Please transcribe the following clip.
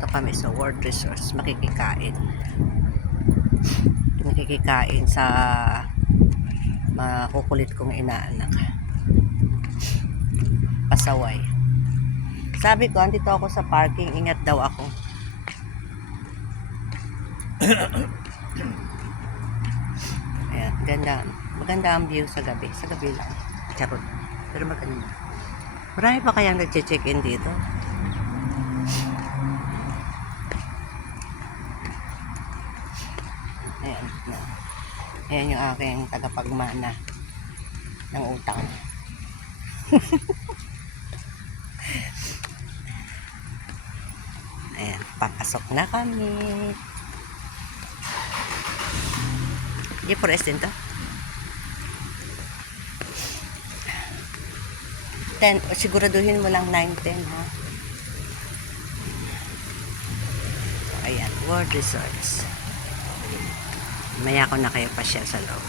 nandito kami sa World Resource, makikikain sa makukulit kong inaanak, pasaway. Sabi ko, andito ako sa parking, ingat daw ako. Ayan, maganda ang view sa gabi lang, charot, pero maganda. Marami pa kayang nagche-check-in dito. Ayan, ayan yung aking tagapagmana ng utang. Ayan, papasok na kami. Hindi, forest din to. 10, siguraduhin mo lang 9-10 ha. Ayan, World Resorts. Maya ko na kayo pa siya sa loob.